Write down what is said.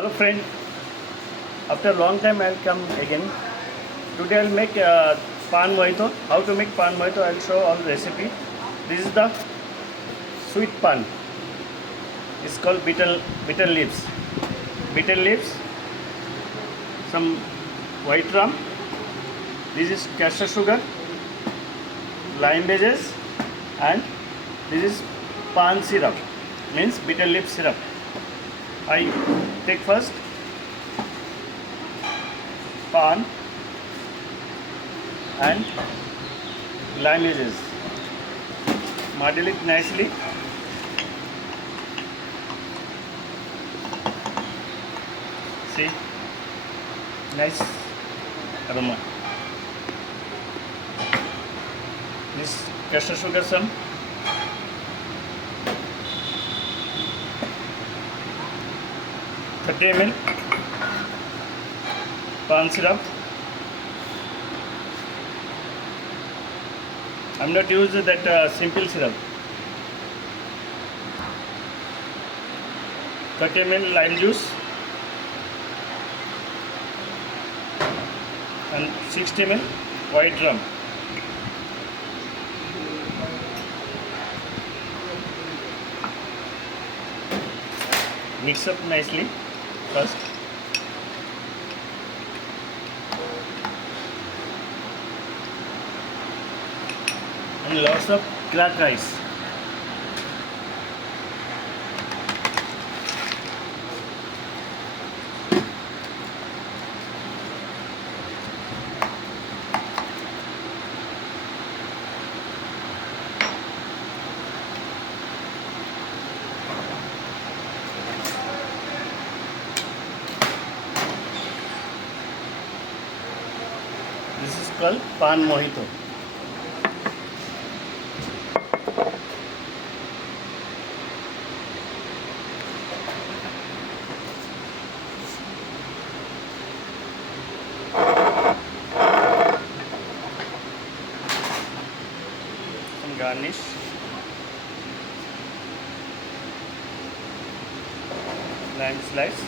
Hello friend, after a long time I'll come again. Today I'll make paan mojito. How to make paan mojito? I'll show all recipe. This is the sweet paan. It's called bitter leaves. Bitter leaves, some white rum. This is castor sugar, lime wedges, and this is paan syrup. Means bitter leaf syrup. I take first paan and lime wedges. Muddle it nicely. See, nice aroma. This castor sugar some. ml paan syrup. I'm not using that simple syrup. 30 ml lime juice and 60 ml white rum. Mix up nicely first. And lots of cracked ice. This is called paan mojito. Some garnish. Lime slice.